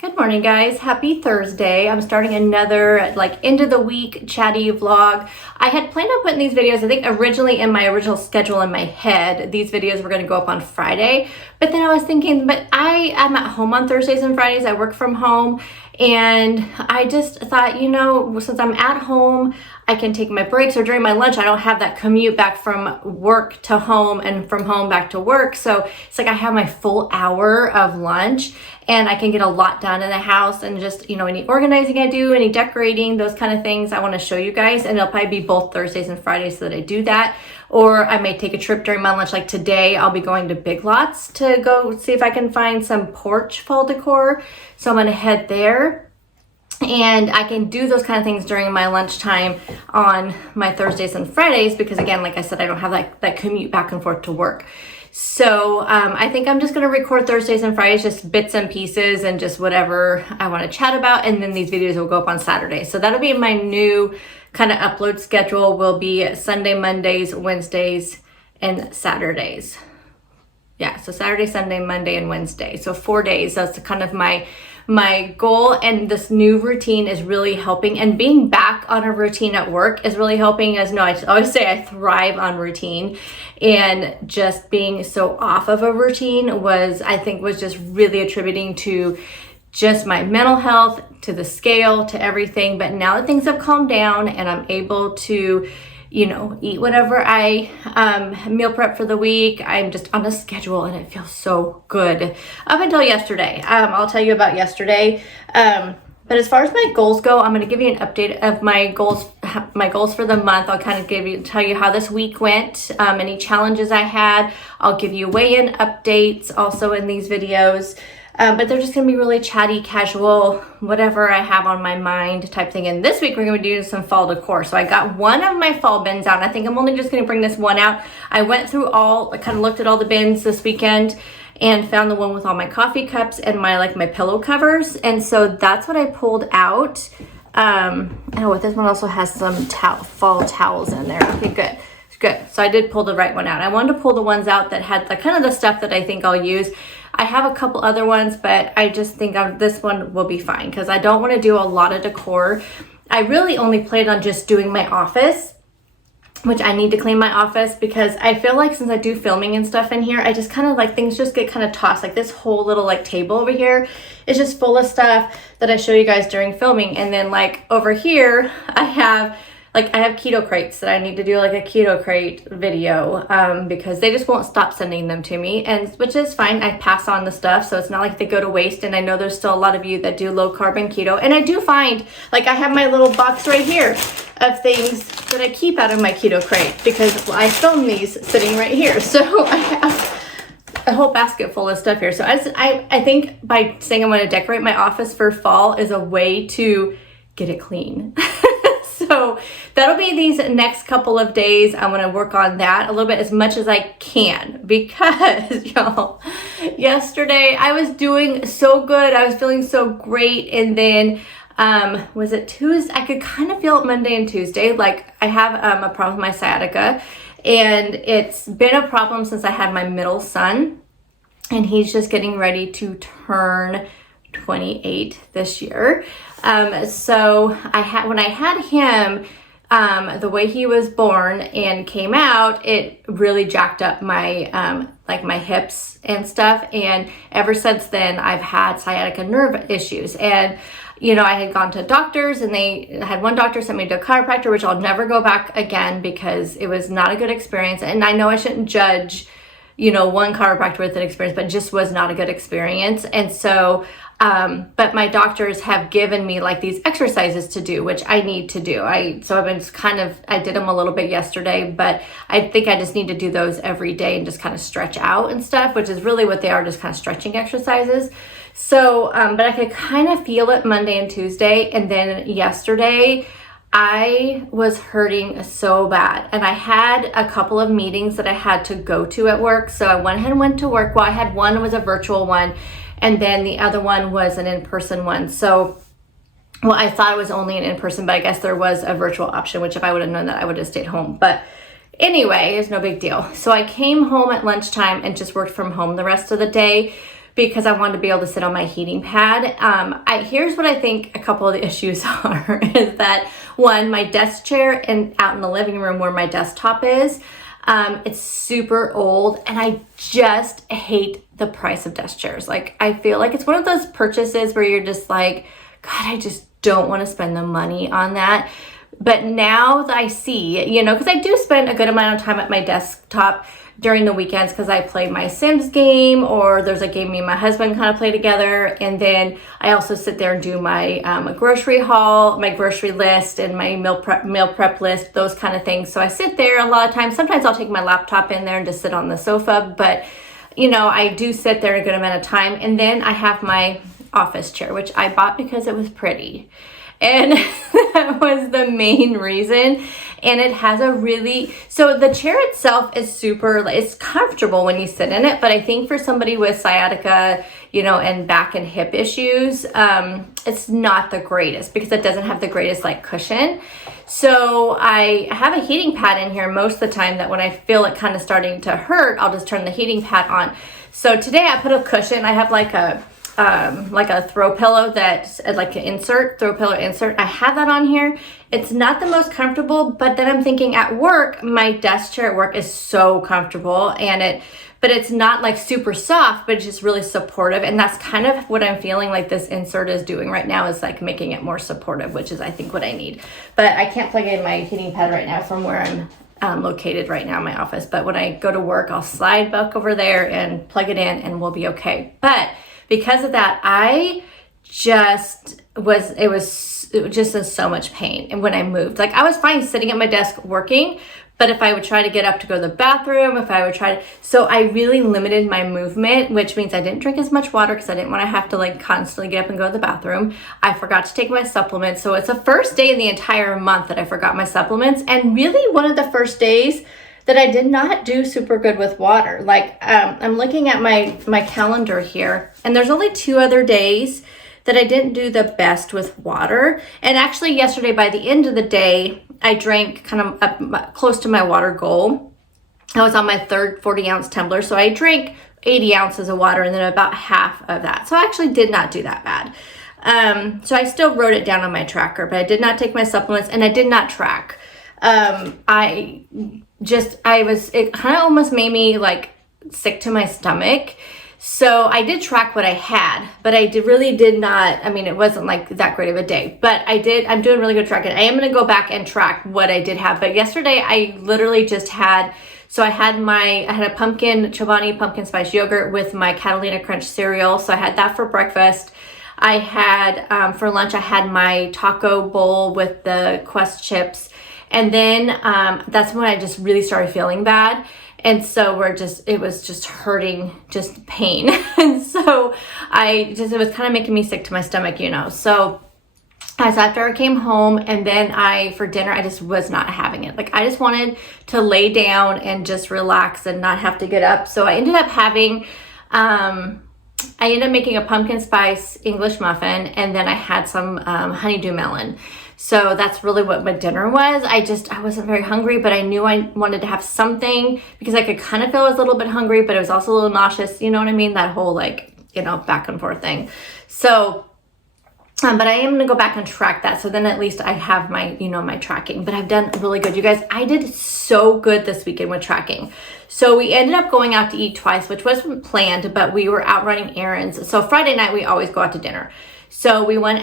Good morning, guys. Happy Thursday. I'm starting another end of the week chatty vlog. I had planned on putting these videos, I think originally in my original schedule in my head, these videos were going to go up on Friday. But then I was thinking, but I am at home on Thursdays and Fridays. I work from home. And I just thought, since I'm at home, I can take my breaks, or during my lunch, I don't have that commute back from work to home and from home back to work. So it's like I have my full hour of lunch and I can get a lot done in the house, and just, any organizing I do, any decorating, those kind of things I want to show you guys. And it'll probably be both Thursdays and Fridays so that I do that. Or I may take a trip during my lunch. Like today, I'll be going to Big Lots to go see if I can find some porch fall decor. So I'm going to head there. And I can do those kind of things during my lunchtime on my Thursdays and Fridays because, again, like I said, I don't have that commute back and forth to work. So I think I'm just going to record Thursdays and Fridays, just bits and pieces and just whatever I want to chat about. And then these videos will go up on Saturday. So that'll be my new kind of upload schedule, will be Sunday, Mondays, Wednesdays, and Saturdays. Yeah, so Saturday, Sunday, Monday, and Wednesday. So 4 days. That's kind of my goal, and this new routine is really helping, and being back on a routine at work is really helping. As I always say, I thrive on routine, and just being so off of a routine was just really attributing to just my mental health, to the scale, to everything. But now that things have calmed down and I'm able to eat whatever I meal prep for the week, I'm just on a schedule and it feels so good. Up until yesterday. I'll tell you about yesterday. But as far as my goals go, I'm going to give you an update of my goals for the month. I'll kind of tell you how this week went, any challenges I had. I'll give you weigh-in updates also in these videos. But they're just going to be really chatty, casual, whatever I have on my mind type thing. And this week we're going to be doing some fall decor. So I got one of my fall bins out. I think I'm only just going to bring this one out. I went through I kind of looked at all the bins this weekend and found the one with all my coffee cups and my pillow covers. And so that's what I pulled out. This one also has some fall towels in there. Okay, good. So I did pull the right one out. I wanted to pull the ones out that had kind of the stuff that I think I'll use. I have a couple other ones, but I just think this one will be fine because I don't want to do a lot of decor. I really only planned on just doing my office, which I need to clean my office because I feel like since I do filming and stuff in here, I just kind of things just get kind of tossed. Like this whole little table over here is just full of stuff that I show you guys during filming. And then over here, I have keto crates that I need to do a keto crate video because they just won't stop sending them to me, and which is fine. I pass on the stuff, so it's not like they go to waste. And I know there's still a lot of you that do low carb and keto, and I do find I have my little box right here of things that I keep out of my keto crate because I film these sitting right here. So I have a whole basket full of stuff here. So I think by saying I'm going to decorate my office for fall is a way to get it clean. So that'll be these next couple of days. I'm going to work on that a little bit, as much as I can, because y'all, yesterday I was doing so good. I was feeling so great. And then, was it Tuesday? I could kind of feel it Monday and Tuesday. I have a problem with my sciatica, and it's been a problem since I had my middle son, and he's just getting ready to turn 28 this year. So when I had him, the way he was born and came out, it really jacked up my, my hips and stuff. And ever since then, I've had sciatica nerve issues. And, I had gone to doctors, and they had one doctor sent me to a chiropractor, which I'll never go back again because it was not a good experience. And I know I shouldn't judge, one chiropractor with an experience, but it just was not a good experience. And so, but my doctors have given me these exercises to do, which I need to do. So I've been I did them a little bit yesterday, but I think I just need to do those every day and just kind of stretch out and stuff, which is really what they are, just kind of stretching exercises. So, but I could kind of feel it Monday and Tuesday. And then yesterday I was hurting so bad, and I had a couple of meetings that I had to go to at work. So I went ahead and went to work. Well, I had one was a virtual one, and then the other one was an in-person one. So, I thought it was only an in-person, but I guess there was a virtual option, which if I would have known that, I would have stayed home. But anyway, it's no big deal. So I came home at lunchtime and just worked from home the rest of the day, because I wanted to be able to sit on my heating pad. Here's what I think a couple of the issues are, is that one, my desk chair and out in the living room where my desktop is, it's super old, and I just hate the price of desk chairs. Like, I feel like it's one of those purchases where you're just like, God, I just don't want to spend the money on that. But now that I see, you know, because I do spend a good amount of time at my desktop during the weekends because I play my Sims game, or there's a game me and my husband kind of play together. And then I also sit there and do my grocery haul, my grocery list, and my meal prep list, those kind of things. So I sit there a lot of times. Sometimes I'll take my laptop in there and just sit on the sofa. But, you know, I do sit there a good amount of time. And then I have my office chair, which I bought because it was pretty. And that was the main reason. And it has a really, so the chair itself is super, it's comfortable when you sit in it, but I think for somebody with sciatica, you know, and back and hip issues, it's not the greatest because it doesn't have the greatest like cushion. So I have a heating pad in here most of the time that when I feel it kind of starting to hurt, I'll just turn the heating pad on. So today I put a cushion. I have like a throw pillow that's like an throw pillow insert. I have that on here. It's not the most comfortable, but then I'm thinking at work, my desk chair at work is so comfortable, but it's not like super soft, but it's just really supportive. And that's kind of what I'm feeling like this insert is doing right now, is like making it more supportive, which is I think what I need. But I can't plug in my heating pad right now from where I'm located right now in my office. But when I go to work, I'll slide back over there and plug it in and we'll be okay. But because of that, I just was just in so much pain. And when I moved, like I was fine sitting at my desk working, but if I would try to get up to go to the bathroom, so I really limited my movement, which means I didn't drink as much water because I didn't want to have to like constantly get up and go to the bathroom. I forgot to take my supplements. So it's the first day in the entire month that I forgot my supplements. And really one of the first days that I did not do super good with water. Like I'm looking at my calendar here, and there's only 2 other days that I didn't do the best with water. And actually yesterday, by the end of the day, I drank kind of up close to my water goal. I was on my third 40-ounce tumbler, so I drank 80 ounces of water and then about half of that. So I actually did not do that bad. So I still wrote it down on my tracker, but I did not take my supplements and I did not track. It kind of almost made me like sick to my stomach. So I did track what I had, but I really did not, I mean, it wasn't like that great of a day, but I'm doing really good tracking. I am going to go back and track what I did have, but yesterday I literally just had, so I had a Chobani pumpkin spice yogurt with my Catalina Crunch cereal. So I had that for breakfast. I had, for lunch, I had my taco bowl with the Quest chips. And then that's when I just really started feeling bad. And so it was just hurting, just pain. And so it was kind of making me sick to my stomach, you know. So after I came home and then for dinner, I just was not having it. Like I just wanted to lay down and just relax and not have to get up. So I ended up making a pumpkin spice English muffin, and then I had some honeydew melon. So that's really what my dinner was. I wasn't very hungry, but I knew I wanted to have something because I could kind of feel I was a little bit hungry, but it was also a little nauseous. You know what I mean? That whole like, you know, back and forth thing. So, but I am going to go back and track that. So then at least I have my, you know, my tracking, but I've done really good. You guys, I did so good this weekend with tracking. So we ended up going out to eat twice, which wasn't planned, but we were out running errands. So Friday night, we always go out to dinner. So we went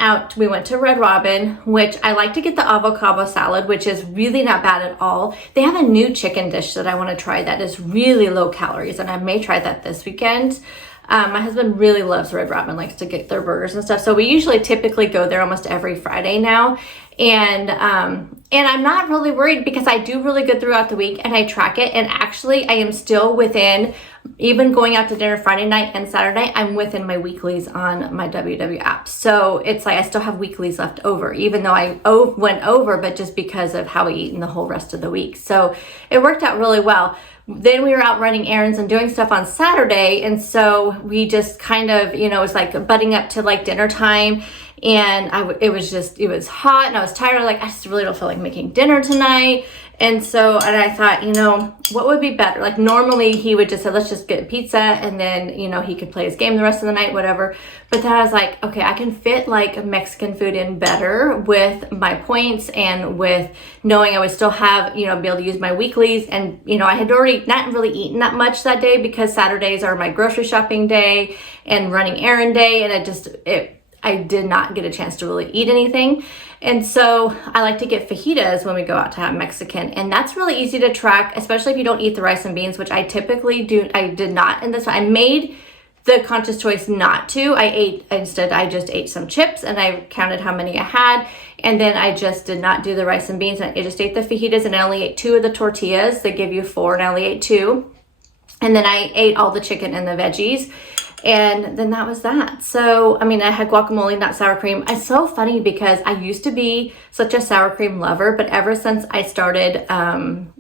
to Red Robin, which I like to get the avocado salad, which is really not bad at all. They have a new chicken dish that I want to try that is really low calories, and I may try that this weekend. My husband really loves Red Robin, likes to get their burgers and stuff. So we typically go there almost every Friday now. And I'm not really worried because I do really good throughout the week and I track it. And actually I am still within, even going out to dinner Friday night and Saturday, I'm within my weeklies on my WW app. So it's like I still have weeklies left over, even though I went over, but just because of how we eat in the whole rest of the week. So it worked out really well. Then we were out running errands and doing stuff on Saturday. And so we just kind of, you know, it was like butting up to like dinner time. and it was hot and I was tired. Like, I just really don't feel like making dinner tonight. And I thought, you know, what would be better? Like, normally he would just say, let's just get pizza, and then, you know, he could play his game the rest of the night, whatever. But then I was like, okay, I can fit like Mexican food in better with my points and with knowing I would still have, you know, be able to use my weeklies. And, you know, I had already not really eaten that much that day because Saturdays are my grocery shopping day and running errand day. And I did not get a chance to really eat anything. And so I like to get fajitas when we go out to have Mexican. And that's really easy to track, especially if you don't eat the rice and beans, which I typically do. I did not in this one. I made the conscious choice not to. I just ate some chips and I counted how many I had. And then I just did not do the rice and beans. I just ate the fajitas and I only ate 2 of the tortillas. They give you 4 and I only ate 2. And then I ate all the chicken and the veggies. And then that was that. So, I mean, I had guacamole, not sour cream. It's so funny because I used to be such a sour cream lover, but ever since I started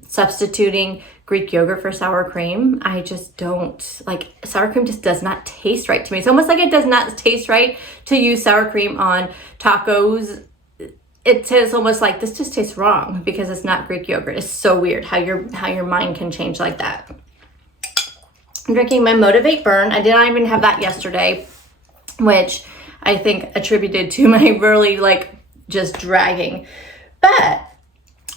substituting Greek yogurt for sour cream, I just don't, like, sour cream just does not taste right to me. It's almost like it does not taste right to use sour cream on tacos. It's almost like this just tastes wrong because it's not Greek yogurt. It's so weird how your mind can change like that. I'm drinking my Motivate Burn. I did not even have that yesterday, which I think attributed to my really like just dragging. But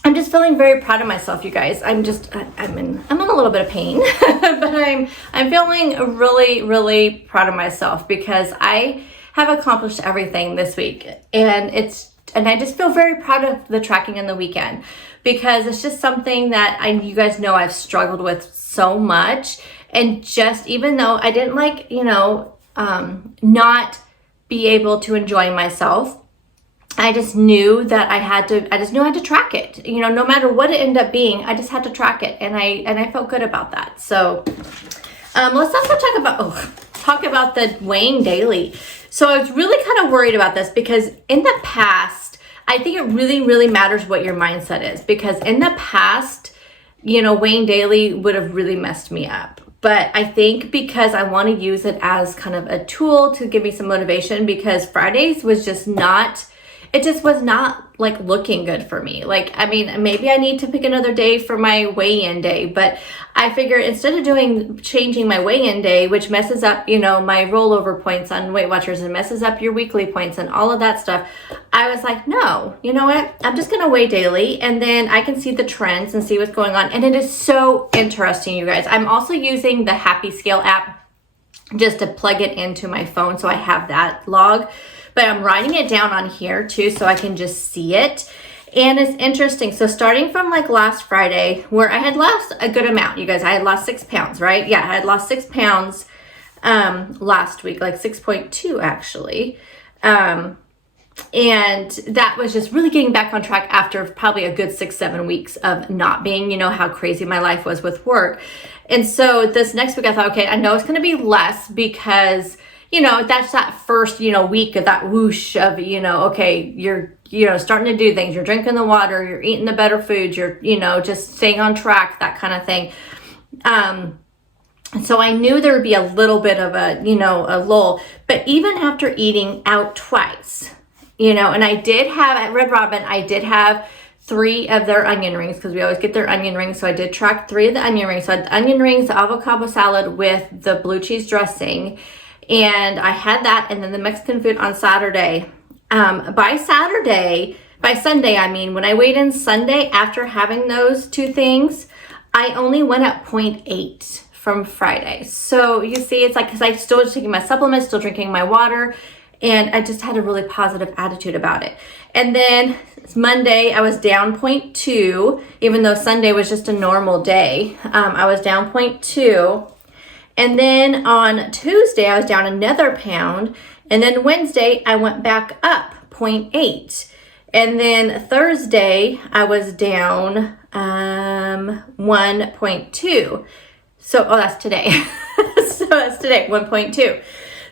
I'm just feeling very proud of myself, you guys. I'm in a little bit of pain, but I'm feeling really, really proud of myself because I have accomplished everything this week, and I just feel very proud of the tracking on the weekend because it's just something that you guys know I've struggled with so much. And just, even though I didn't like, you know, not be able to enjoy myself, I just knew that I had to track it. You know, no matter what it ended up being, I just had to track it. And I felt good about that. So let's also talk about the weighing daily. So I was really kind of worried about this because in the past, I think it really, really matters what your mindset is, because in the past, you know, weighing daily would have really messed me up. But I think because I want to use it as kind of a tool to give me some motivation, because Fridays was just not, it just was not like looking good for me. Like, I mean, maybe I need to pick another day for my weigh-in day, but I figured instead of changing my weigh-in day, which messes up, you know, my rollover points on Weight Watchers and messes up your weekly points and all of that stuff, I was like, no, you know what? I'm just going to weigh daily, and then I can see the trends and see what's going on. And it is so interesting, you guys. I'm also using the Happy Scale app just to plug it into my phone, so I have that log. But I'm writing it down on here too, so I can just see it. And it's interesting. So starting from like last Friday, where I had lost a good amount, you guys, I had lost 6 pounds, right? Yeah, I had lost 6 pounds last week, like 6.2 actually. And that was just really getting back on track after probably a good 6-7 weeks of not being, you know, how crazy my life was with work. And so this next week I thought, okay, I know it's going to be less because, you know, that's that first, you know, week of that whoosh of, you know, okay, you're, you know, starting to do things. You're drinking the water, you're eating the better foods, you're, you know, just staying on track, that kind of thing. So I knew there would be a little bit of a, you know, a lull. But even after eating out twice, you know, and I did have, at Red Robin, I did have 3 of their onion rings because we always get their onion rings. So I did track 3 of the onion rings. So I had the onion rings, the avocado salad with the blue cheese dressing. And I had that, and then the Mexican food on Saturday. By Sunday, I mean, when I weighed in Sunday after having those 2 things, I only went up 0.8 from Friday. So you see, it's like, because I still was taking my supplements, still drinking my water, and I just had a really positive attitude about it. And then Monday, I was down 0.2, even though Sunday was just a normal day. I was down 0.2. And then on Tuesday, I was down another pound. And then Wednesday, I went back up 0.8. And then Thursday, I was down 1.2. So, that's today. So that's today, 1.2.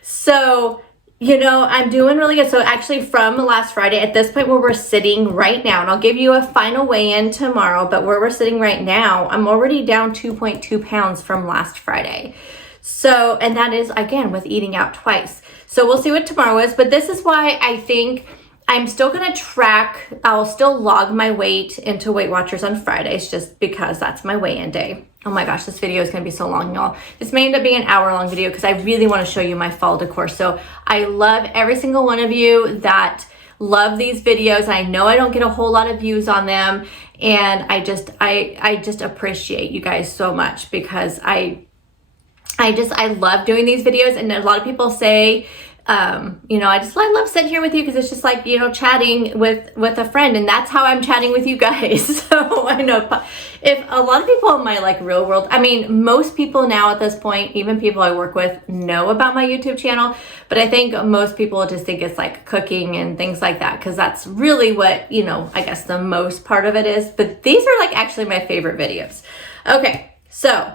So, you know, I'm doing really good. So actually from last Friday, at this point where we're sitting right now, and I'll give you a final weigh-in tomorrow, but where we're sitting right now, I'm already down 2.2 pounds from last Friday. So, and that is, again, with eating out twice. So we'll see what tomorrow is, but this is why I think I'm still gonna track, I'll still log my weight into Weight Watchers on Fridays just because that's my weigh-in day. Oh my gosh, this video is gonna be so long, y'all. This may end up being an hour-long video because I really wanna show you my fall decor. So I love every single one of you that love these videos. I know I don't get a whole lot of views on them, and I just appreciate you guys so much because I love doing these videos. And a lot of people say, you know, I love sitting here with you because it's just like, you know, chatting with a friend, and that's how I'm chatting with you guys. So I know if a lot of people in my like real world, I mean, most people now at this point, even people I work with, know about my YouTube channel, but I think most people just think it's like cooking and things like that because that's really what, you know, I guess the most part of it is. But these are like actually my favorite videos. Okay, so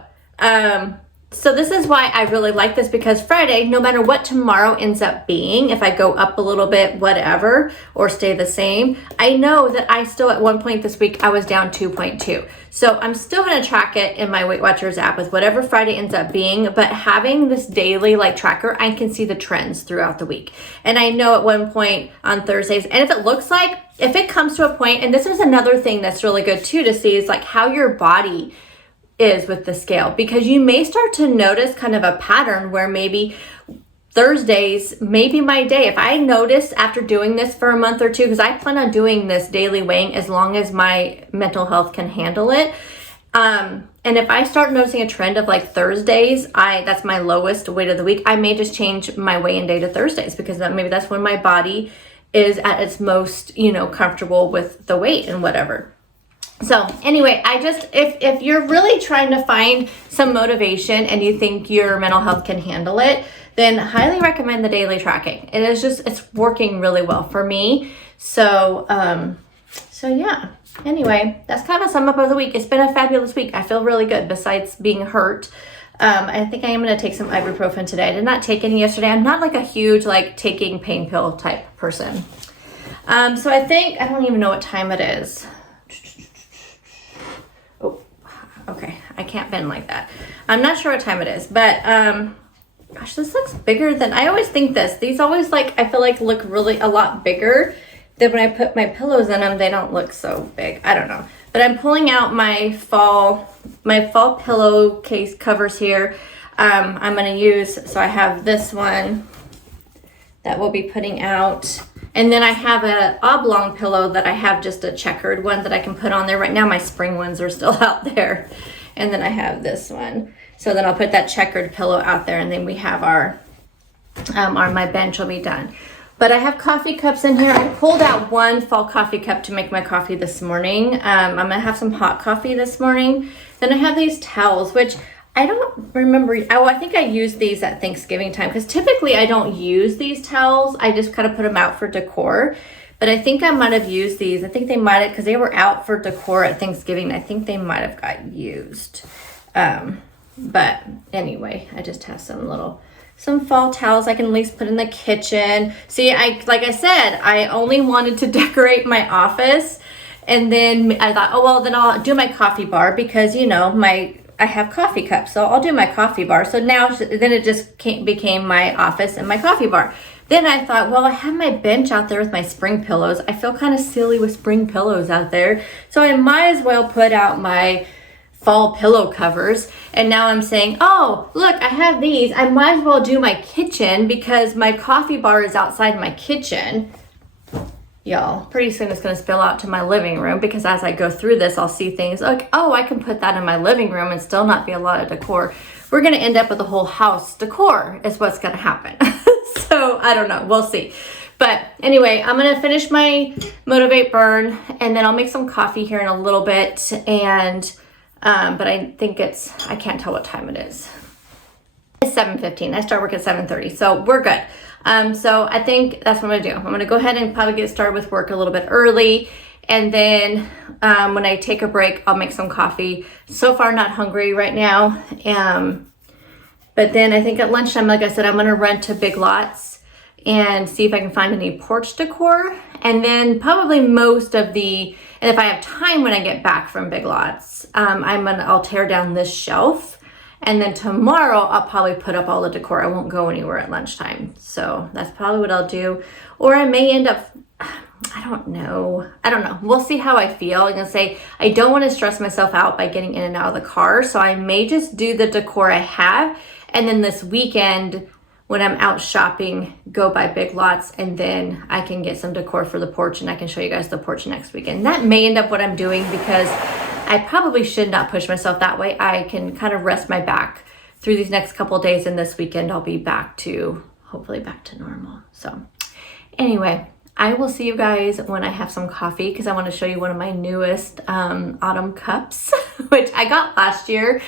so this is why I really like this, because Friday, no matter what tomorrow ends up being, if I go up a little bit, whatever, or stay the same, I know that I still at one point this week, I was down 2.2. So I'm still gonna track it in my Weight Watchers app with whatever Friday ends up being, but having this daily like tracker, I can see the trends throughout the week. And I know at one point on Thursdays, and if it looks like, if it comes to a point, and this is another thing that's really good too to see is like how your body is with the scale, because you may start to notice kind of a pattern where maybe Thursdays may be my day. If I notice after doing this for a month or two, because I plan on doing this daily weighing as long as my mental health can handle it. And if I start noticing a trend of like Thursdays, that's my lowest weight of the week, I may just change my weigh-in day to Thursdays, because maybe that's when my body is at its most, you know, comfortable with the weight and whatever. So anyway, if you're really trying to find some motivation and you think your mental health can handle it, then highly recommend the daily tracking. It is just, it's working really well for me. So, so yeah, anyway, that's kind of a sum up of the week. It's been a fabulous week. I feel really good besides being hurt. I think I am going to take some ibuprofen today. I did not take any yesterday. I'm not like a huge, like taking pain pill type person. So I think, I don't even know what time it is. Okay, I can't bend like that. I'm not sure what time it is, but gosh, this looks bigger than, I always think this. These always like, I feel like look really a lot bigger than when I put my pillows in them. They don't look so big. I don't know. But I'm pulling out my fall pillowcase covers here. I'm gonna use, so I have this one that we'll be putting out. And then I have an oblong pillow that I have just a checkered one that I can put on there. Right now my spring ones are still out there. And then I have this one. So then I'll put that checkered pillow out there, and then we have our my bench will be done. But I have coffee cups in here. I pulled out one fall coffee cup to make my coffee this morning. I'm gonna have some hot coffee this morning. Then I have these towels, which I don't remember. Oh, I think I used these at Thanksgiving time, because typically I don't use these towels. I just kind of put them out for decor. But I think I might have used these. I think they might have, because they were out for decor at Thanksgiving. I think they might have got used. But anyway, I just have some fall towels I can at least put in the kitchen. See, like I said, I only wanted to decorate my office. And then I thought, oh, well, then I'll do my coffee bar, because, you know, I have coffee cups, so I'll do my coffee bar. So now, then it just became my office and my coffee bar. Then I thought, well, I have my bench out there with my spring pillows. I feel kind of silly with spring pillows out there. So I might as well put out my fall pillow covers. And now I'm saying, oh, look, I have these. I might as well do my kitchen, because my coffee bar is outside my kitchen. Y'all, pretty soon it's going to spill out to my living room, because as I go through this, I'll see things like, oh, I can put that in my living room and still not be a lot of decor. We're going to end up with a whole house decor is what's going to happen. So I don't know. We'll see. But anyway, I'm going to finish my Motivate Burn, and then I'll make some coffee here in a little bit. And, but I think I can't tell what time it is. It's 7:15. I start work at 7:30. So we're good. So I think that's what I'm gonna do. I'm gonna go ahead and probably get started with work a little bit early. And then when I take a break, I'll make some coffee. So far, not hungry right now. But then I think at lunchtime, like I said, I'm gonna run to Big Lots and see if I can find any porch decor. And then probably most of and if I have time when I get back from Big Lots, I'll tear down this shelf. And then tomorrow I'll probably put up all the decor. I won't go anywhere at lunchtime. So that's probably what I'll do. Or I may end up, I don't know. We'll see how I feel. I'm gonna say I don't want to stress myself out by getting in and out of the car. So I may just do the decor I have. And then this weekend, when I'm out shopping, go buy Big Lots, and then I can get some decor for the porch, and I can show you guys the porch next weekend. That may end up what I'm doing, because I probably should not push myself that way. I can kind of rest my back through these next couple of days, and this weekend I'll be hopefully back to normal. So anyway, I will see you guys when I have some coffee, because I want to show you one of my newest autumn cups, which I got last year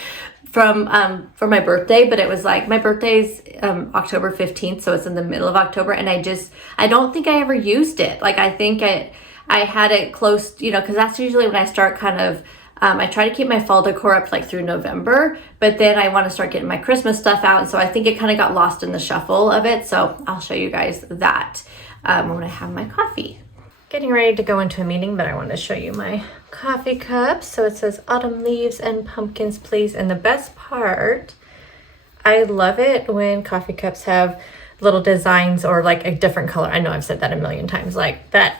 for my birthday, but it was like, my birthday's October 15th, so it's in the middle of October, and I don't think I ever used it. Like, I think I had it close, because that's usually when I start kind of, I try to keep my fall decor up like through November, but then I want to start getting my Christmas stuff out, and so I think it kind of got lost in the shuffle of it, so I'll show you guys that when I have my coffee. Getting ready to go into a meeting, but I want to show you my coffee cup. So it says autumn leaves and pumpkins, please. And the best part, I love it when coffee cups have little designs or like a different color. I know I've said that a million times, like that.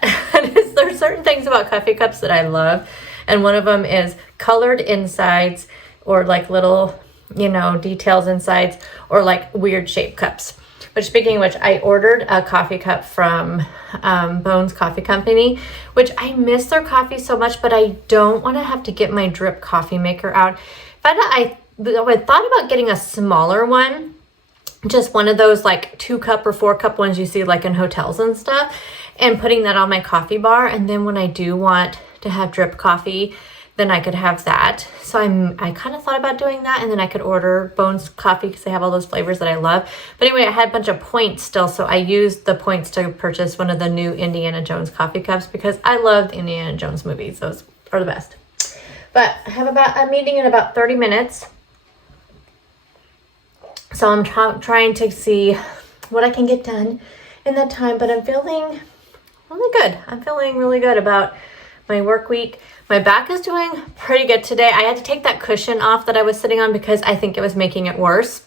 There's certain things about coffee cups that I love. And one of them is colored insides, or like little, details insides, or like weird shaped cups. Which, speaking of which, I ordered a coffee cup from Bones Coffee Company, which I miss their coffee so much, but I don't want to have to get my drip coffee maker out. I thought about getting a smaller one, just one of those like 2-cup or 4-cup ones you see like in hotels and stuff, and putting that on my coffee bar. And then when I do want to have drip coffee, then I could have that. So I kind of thought about doing that, and then I could order Bones Coffee because they have all those flavors that I love. But anyway, I had a bunch of points still, so I used the points to purchase one of the new Indiana Jones coffee cups, because I love the Indiana Jones movies. Those are the best. But I have a meeting in about 30 minutes. So I'm trying to see what I can get done in that time, but I'm feeling really good. I'm feeling really good about my work week. My back is doing pretty good today. I had to take that cushion off that I was sitting on because I think it was making it worse.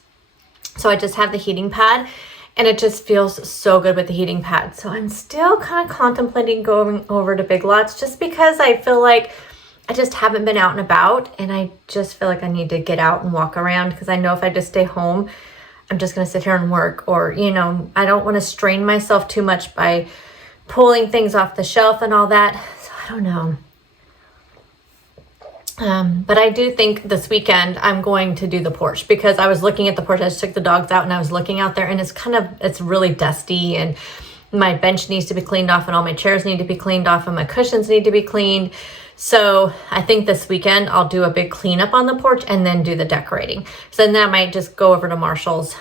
So I just have the heating pad, and it just feels so good with the heating pad. So I'm still kind of contemplating going over to Big Lots, just because I feel like I just haven't been out and about, and I just feel like I need to get out and walk around, because I know if I just stay home, I'm just going to sit here and work, or, I don't want to strain myself too much by pulling things off the shelf and all that. So I don't know. But I do think this weekend I'm going to do the porch, because I was looking at the porch. I just took the dogs out and I was looking out there, and it's really dusty, and my bench needs to be cleaned off, and all my chairs need to be cleaned off, and my cushions need to be cleaned. So I think this weekend I'll do a big cleanup on the porch and then do the decorating. So then I might just go over to Marshall's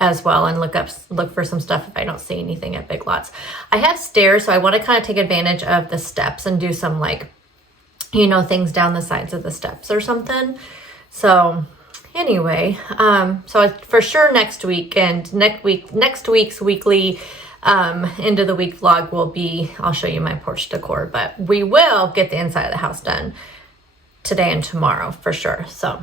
as well and look for some stuff if I don't see anything at Big Lots. I have stairs, so I want to kind of take advantage of the steps and do some things down the sides of the steps or something. So anyway, so for sure next week's weekly end of the week vlog will be, I'll show you my porch decor, but we will get the inside of the house done today and tomorrow for sure. So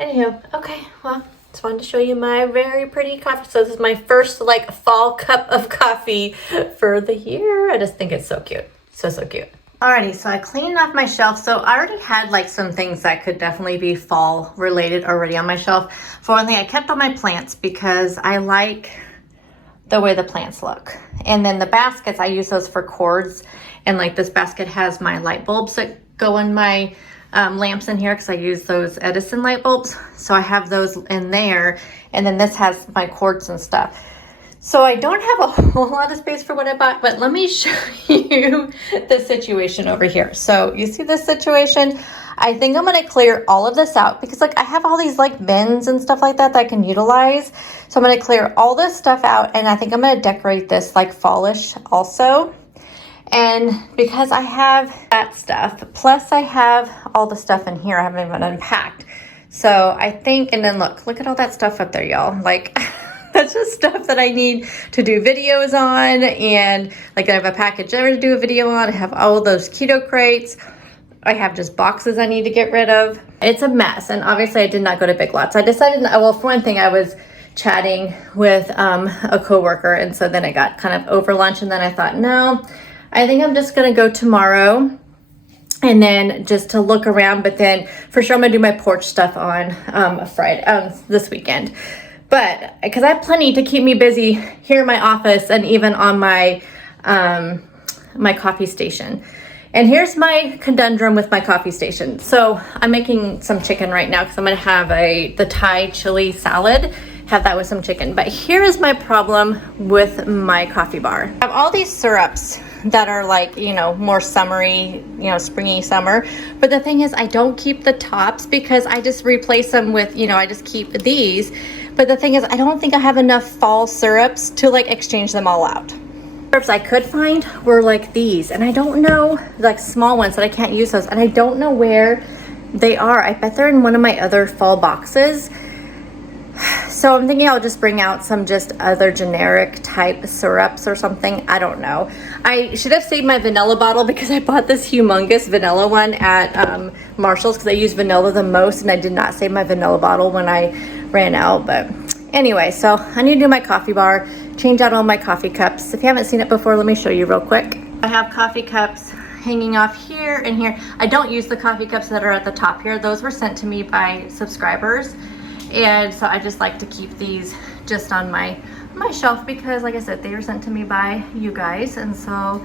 anywho, okay, well, just wanted to show you my very pretty coffee. So this is my first fall cup of coffee for the year. I just think it's so cute. So cute. Alrighty, so I cleaned off my shelf. So I already had some things that could definitely be fall related already on my shelf. For one thing, I kept all my plants because I like the way the plants look. And then the baskets, I use those for cords. And this basket has my light bulbs that go in my lamps in here, because I use those Edison light bulbs. So I have those in there. And then this has my cords and stuff. So I don't have a whole lot of space for what I bought, but let me show you the situation over here. So you see this situation? I think I'm going to clear all of this out, because I have all these bins and stuff like that I can utilize. So I'm going to clear all this stuff out, and I think I'm going to decorate this fallish also. And because I have that stuff, plus I have all the stuff in here I haven't even unpacked. So I think, and then look at all that stuff up there, y'all. That's just stuff that I need to do videos on, and I have a package there to do a video on. I have all those keto crates. I have just boxes I need to get rid of. It's a mess, and obviously I did not go to Big Lots. I decided, well, for one thing, I was chatting with a coworker, and so then it got kind of over lunch, and then I thought, no, I think I'm just gonna go tomorrow and then just to look around, but then for sure I'm gonna do my porch stuff on Friday, this weekend. But because I have plenty to keep me busy here in my office and even on my my coffee station. And here's my conundrum with my coffee station. So I'm making some chicken right now because I'm gonna have the Thai chili salad, have that with some chicken. But here is my problem with my coffee bar. I have all these syrups that are like, you know, more summery, you know, springy summer. But the thing is, I don't keep the tops because I just replace them with, you know, I just keep these. But the thing is, I don't think I have enough fall syrups to like exchange them all out. Syrups I could find were like these, and I don't know, like small ones that I can't use those, and I don't know where they are. I bet they're in one of my other fall boxes. So I'm thinking I'll just bring out some just other generic type syrups or something. I don't know. I should have saved my vanilla bottle because I bought this humongous vanilla one at Marshall's because I use vanilla the most, and I did not save my vanilla bottle when I ran out. But anyway, so I need to do my coffee bar, change out all my coffee cups. If you haven't seen it before, let me show you real quick. I have coffee cups hanging off here and here. I don't use the coffee cups that are at the top here. Those were sent to me by subscribers. And so I just like to keep these just on my shelf because, like I said, they were sent to me by you guys. And so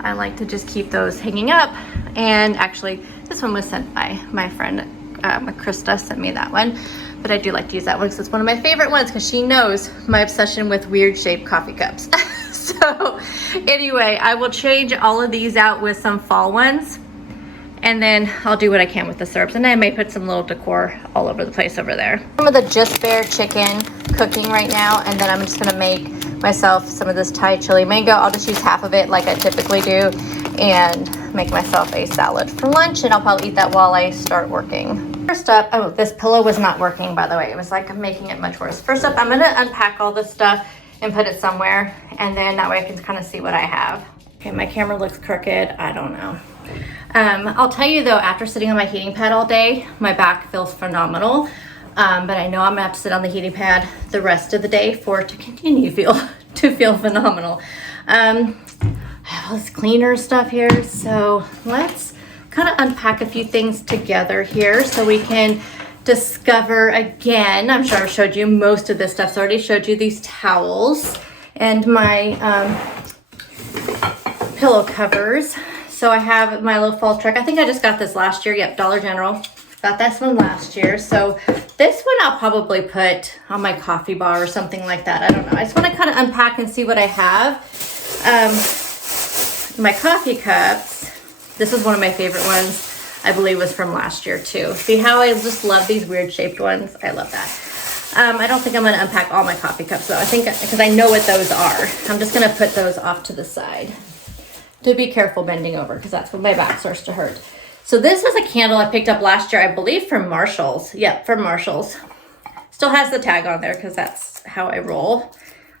I like to just keep those hanging up. And actually, this one was sent by my friend, Krista sent me that one. But I do like to use that one because it's one of my favorite ones because she knows my obsession with weird shaped coffee cups. So anyway, I will change all of these out with some fall ones. And then I'll do what I can with the syrups. And I may put some little decor all over the place over there. Some of the Just Bare chicken cooking right now. And then I'm just gonna make myself some of this Thai chili mango. I'll just use half of it like I typically do and make myself a salad for lunch. And I'll probably eat that while I start working. First up, oh, this pillow was not working, by the way. It was like making it much worse. First up, I'm gonna unpack all this stuff and put it somewhere. And then that way I can kind of see what I have. Okay, my camera looks crooked. I don't know. I'll tell you though, after sitting on my heating pad all day, my back feels phenomenal. But I know I'm gonna have to sit on the heating pad the rest of the day for it to continue to feel phenomenal. I have all this cleaner stuff here, so let's kind of unpack a few things together here so we can discover again. I'm sure I've showed you most of this stuff. So I already showed you these towels and my pillow covers. So I have my little fall truck. I think I just got this last year. Yep, Dollar General. Got this one last year. So this one I'll probably put on my coffee bar or something like that. I don't know. I just want to kind of unpack and see what I have. My coffee cups. This is one of my favorite ones. I believe was from last year too. See how I just love these weird shaped ones? I love that. I don't think I'm going to unpack all my coffee cups though. I think because I know what those are. I'm just going to put those off to the side. To be careful bending over because that's when my back starts to hurt. So this is a candle I picked up last year, I believe from Marshall's. Yep, from Marshall's. Still has the tag on there because that's how I roll.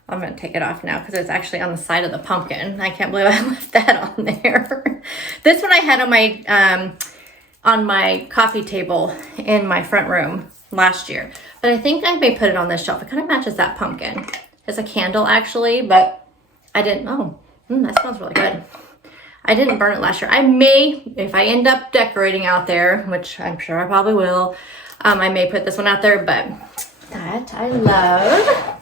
I'm going to take it off now because it's actually on the side of the pumpkin. I can't believe I left that on there. This one I had on my coffee table in my front room last year. But I think I may put it on this shelf. It kind of matches that pumpkin. It's a candle actually, but I didn't, that smells really good. I didn't burn it last year. I may, if I end up decorating out there, which I'm sure I probably will, I may put this one out there, but that I love.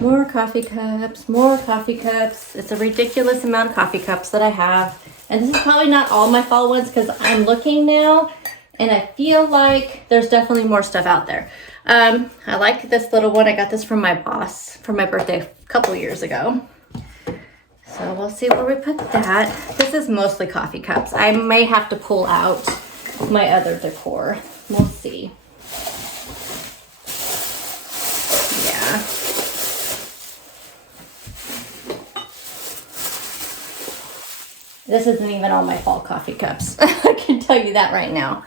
More coffee cups, more coffee cups. It's a ridiculous amount of coffee cups that I have. And this is probably not all my fall ones because I'm looking now and I feel like there's definitely more stuff out there. I like this little one. I got this from my boss for my birthday a couple years ago. So we'll see where we put that. This is mostly coffee cups. I may have to pull out my other decor. We'll see. Yeah. This isn't even all my fall coffee cups. I can tell you that right now.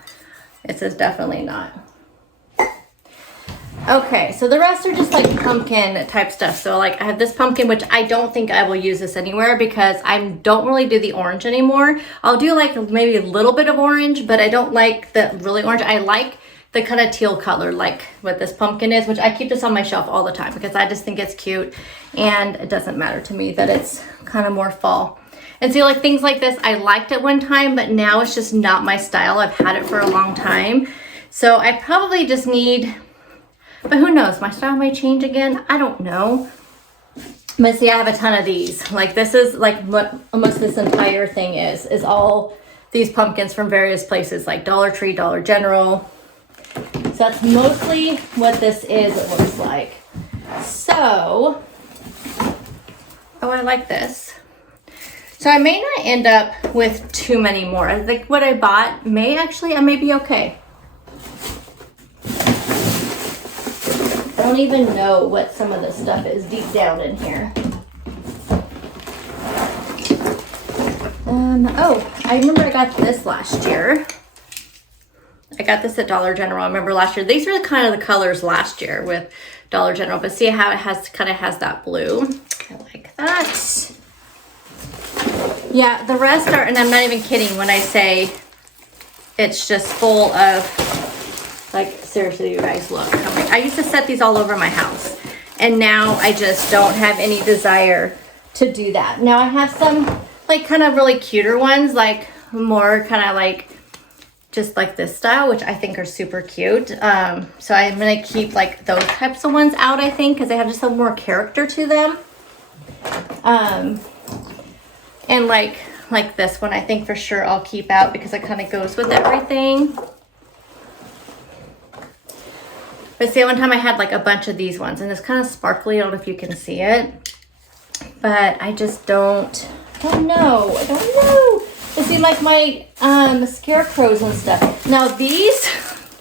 This is definitely not. Okay, so the rest are just like pumpkin type stuff. So like I have this pumpkin, which I don't think I will use this anywhere because I don't really do the orange anymore. I'll do like maybe a little bit of orange, but I don't like the really orange. I like the kind of teal color like what this pumpkin is, which I keep this on my shelf all the time because I just think it's cute and it doesn't matter to me that it's kind of more fall. And so like things like this, I liked it one time, but now it's just not my style. I've had it for a long time. So I probably just need, but who knows, my style may change again. I don't know. But see, I have a ton of these. Like this is like what almost this entire thing is all these pumpkins from various places like Dollar Tree, Dollar General. So that's mostly what this is, it looks like. So, oh, I like this. So I may not end up with too many more. I think what I bought I may be okay. I don't even know what some of this stuff is deep down in here. Oh, I remember I got this last year. I got this at Dollar General. I remember last year. These were kind of the colors last year with Dollar General, but see how it kind of has that blue. I like that. Yeah, the rest are, and I'm not even kidding when I say it's just full of, like, seriously, you guys, look. I used to set these all over my house, and now I just don't have any desire to do that. Now I have some, like, kind of really cuter ones, like, more kind of like, just like this style, which I think are super cute. So I'm gonna keep, like, those types of ones out, I think, because they have just a more character to them. And like this one, I think for sure I'll keep out because it kind of goes with everything. But see, one time I had like a bunch of these ones and it's kind of sparkly. I don't know if you can see it, but I just don't know. I don't know. But see, like my scarecrows and stuff. Now these,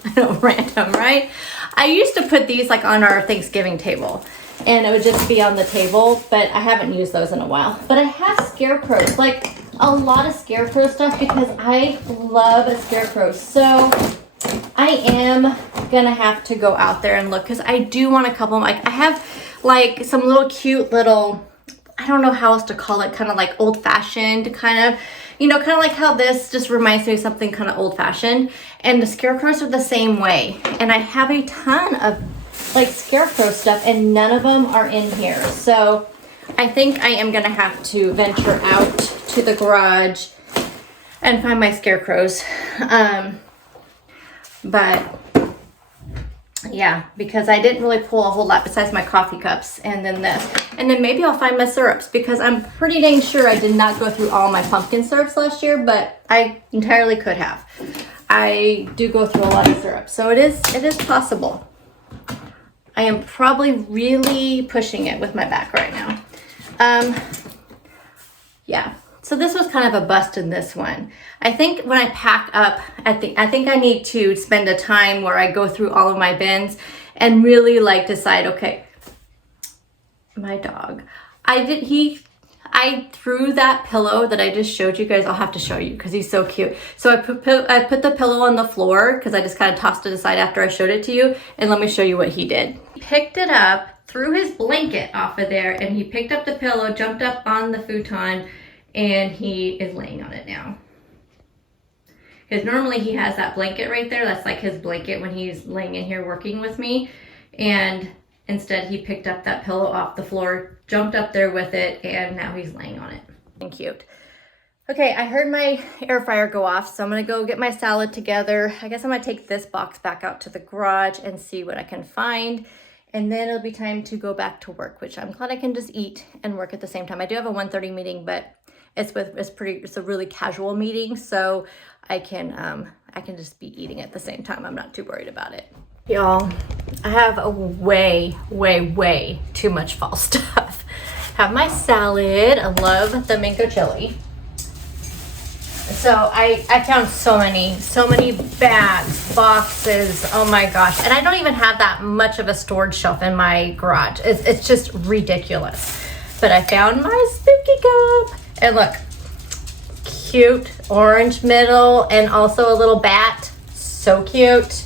I know, random, right? I used to put these like on our Thanksgiving table. And it would just be on the table, but I haven't used those in a while. But I have scarecrows, like a lot of scarecrow stuff because I love scarecrows. So I am gonna have to go out there and look because I do want a couple. Like I have like some little cute little, I don't know how else to call it, kind of like old fashioned kind of, you know, kind of like how this just reminds me of something kind of old fashioned. And the scarecrows are the same way. And I have a ton of like scarecrow stuff and none of them are in here. So I think I am gonna have to venture out to the garage and find my scarecrows. But yeah, because I didn't really pull a whole lot besides my coffee cups and then this. And then maybe I'll find my syrups because I'm pretty dang sure I did not go through all my pumpkin syrups last year, but I entirely could have. I do go through a lot of syrups, so it is possible. I am probably really pushing it with my back right now. Yeah, so this was kind of a bust in this one. I think when I pack up, I think I need to spend a time where I go through all of my bins and really like decide, okay, my dog. I threw that pillow that I just showed you guys. I'll have to show you because he's so cute. So I put the pillow on the floor because I just kind of tossed it aside after I showed it to you. And let me show you what he did. He picked it up, threw his blanket off of there, and he picked up the pillow, jumped up on the futon, and he is laying on it now. Because normally he has that blanket right there. That's like his blanket when he's laying in here working with me. And instead he picked up that pillow off the floor, jumped up there with it, and now he's laying on it. And cute. Okay, I heard my air fryer go off, so I'm gonna go get my salad together. I guess I'm gonna take this box back out to the garage and see what I can find. And then it'll be time to go back to work, which I'm glad I can just eat and work at the same time. I do have a 1:30 meeting, but it's a really casual meeting, so I can just be eating at the same time. I'm not too worried about it. Y'all, I have a way too much fall stuff. Have my salad. I love the mango chili. So I found so many bags, boxes, oh my gosh. And I don't even have that much of a storage shelf in my garage. It's just ridiculous. But I found my spooky cup. And look, cute orange middle and also a little bat. So cute.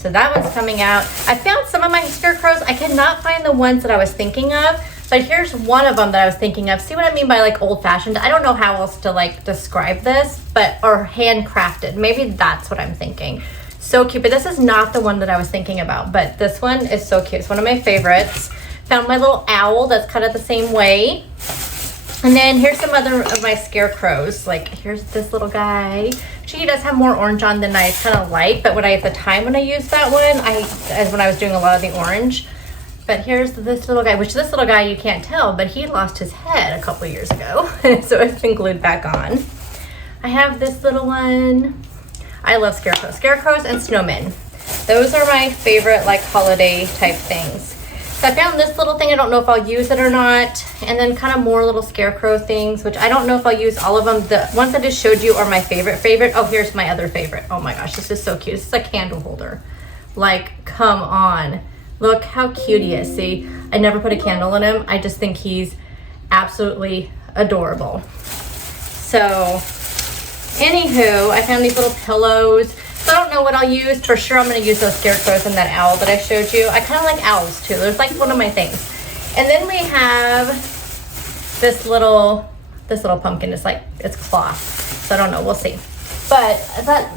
So that one's coming out. I found some of my scarecrows. I could not find the ones that I was thinking of, but here's one of them that I was thinking of. See what I mean by like old fashioned? I don't know how else to like describe this, but, or handcrafted. Maybe that's what I'm thinking. So cute, but this is not the one that I was thinking about, but this one is so cute. It's one of my favorites. Found my little owl that's cut out the same way. And then here's some other of my scarecrows. Like here's this little guy. He does have more orange on than I kind of like, but at the time when I used that one, as when I was doing a lot of the orange. But here's this little guy, which this little guy you can't tell, but he lost his head a couple years ago. So it's been glued back on. I have this little one. I love scarecrows. Scarecrows and snowmen. Those are my favorite like holiday type things. So I found this little thing. I don't know if I'll use it or not. And then kind of more little scarecrow things, which I don't know if I'll use all of them. The ones I just showed you are my favorite. Oh, here's my other favorite. Oh my gosh, this is so cute. This is a candle holder. Like, come on. Look how cute he is. See, I never put a candle in him. I just think he's absolutely adorable. So, anywho, I found these little pillows. So I don't know what I'll use. For sure, I'm going to use those scarecrows and that owl that I showed you. I kind of like owls too. There's like one of my things. And then we have this little pumpkin. It's like, it's cloth. So I don't know. We'll see. But that,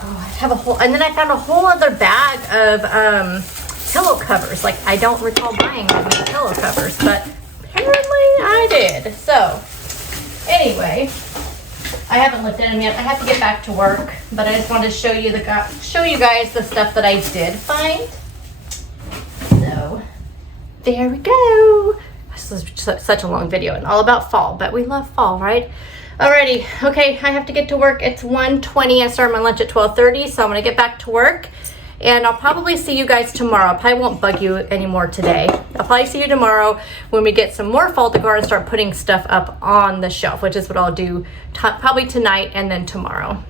oh, I have a whole, and then I found a whole other bag of pillow covers. Like I don't recall buying that many pillow covers, but apparently I did. So anyway, I haven't looked at them yet. I have to get back to work, but I just wanted to show you guys the stuff that I did find. So there we go. This is such a long video and all about fall, but we love fall, right? Alrighty, okay, I have to get to work. It's 1:20. I start my lunch at 12:30, so I'm gonna get back to work. And I'll probably see you guys tomorrow. I probably won't bug you anymore today. I'll probably see you tomorrow when we get some more fall decor and start putting stuff up on the shelf, which is what I'll do probably tonight and then tomorrow.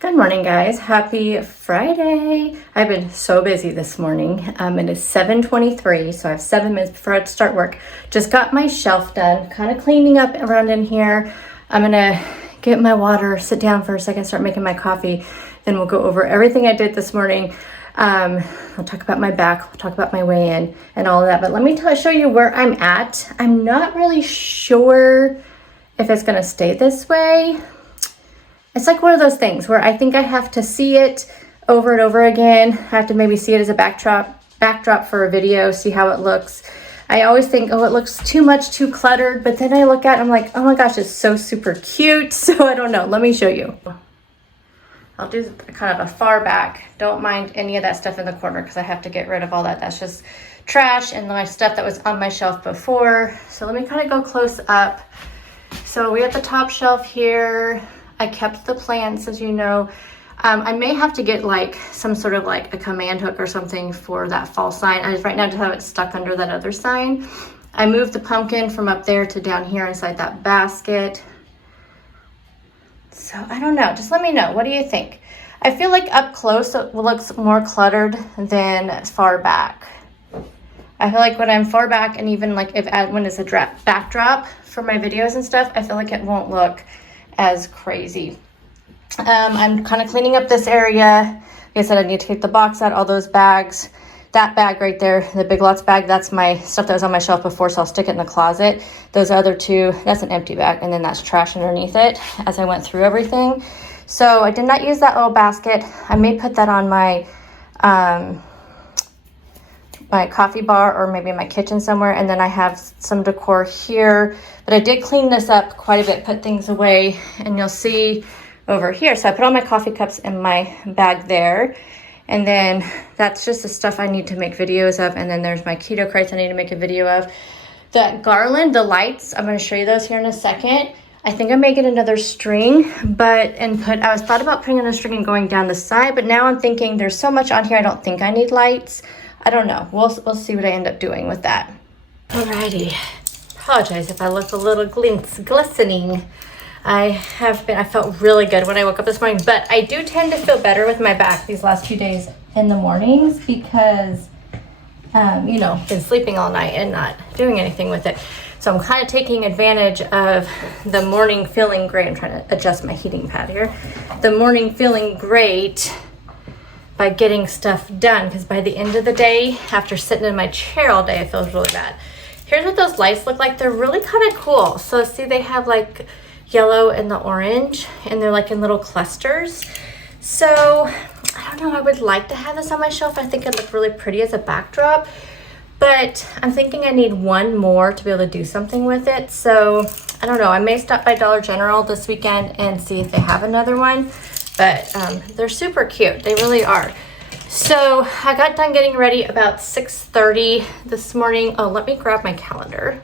Good morning, guys. Happy Friday. I've been so busy this morning. It is 7:23, so I have 7 minutes before I have to start work. Just got my shelf done, kind of cleaning up around in here. I'm gonna get my water, sit down for a second, start making my coffee. Then we'll go over everything I did this morning. I'll talk about my back, we'll talk about my weigh-in and all of that, but let me show you where I'm at. I'm not really sure if it's gonna stay this way. It's like one of those things where I think I have to see it over and over again. I have to maybe see it as a backdrop for a video, see how it looks. I always think, oh, it looks too much, too cluttered, but then I look at it, I'm like, oh my gosh, it's so super cute. So I don't know, let me show you. I'll do kind of a far back. Don't mind any of that stuff in the corner because I have to get rid of all that. That's just trash and my stuff that was on my shelf before. So let me kind of go close up. So we have the top shelf here. I kept the plants, as you know. I may have to get like some sort of like a command hook or something for that fall sign. Right now I just have it stuck under that other sign. I moved the pumpkin from up there to down here inside that basket. So I don't know, just let me know. What do you think? I feel like up close it looks more cluttered than far back. I feel like when I'm far back and even like when it's a backdrop for my videos and stuff, I feel like it won't look as crazy. I'm kind of cleaning up this area. Like I said, I need to take the box out, all those bags. That bag right there, the Big Lots bag, that's my stuff that was on my shelf before, so I'll stick it in the closet. Those other two, that's an empty bag, and then that's trash underneath it as I went through everything. So I did not use that little basket. I may put that on my my coffee bar or maybe in my kitchen somewhere, and then I have some decor here. But I did clean this up quite a bit, put things away, and you'll see over here. So I put all my coffee cups in my bag there. And then that's just the stuff I need to make videos of. And then there's my keto crates I need to make a video of. The garland, the lights, I'm going to show you those here in a second. I think I may get another string, I was thought about putting on a string and going down the side, but now I'm thinking there's so much on here, I don't think I need lights. I don't know. We'll see what I end up doing with that. Alrighty. Apologize if I look a little glistening. I felt really good when I woke up this morning, but I do tend to feel better with my back these last 2 days in the mornings because, you know, been sleeping all night and not doing anything with it. So I'm kind of taking advantage of the morning feeling great. I'm trying to adjust my heating pad here. The morning feeling great by getting stuff done, because by the end of the day, after sitting in my chair all day, it feels really bad. Here's what those lights look like. They're really kind of cool. So see, they have like yellow and the orange, and they're like in little clusters. So I don't know, I would like to have this on my shelf. I think it'd look really pretty as a backdrop, but I'm thinking I need one more to be able to do something with it. So I don't know, I may stop by Dollar General this weekend and see if they have another one, but they're super cute. They really are. So I got done getting ready about 6:30 this morning. Oh, let me grab my calendar.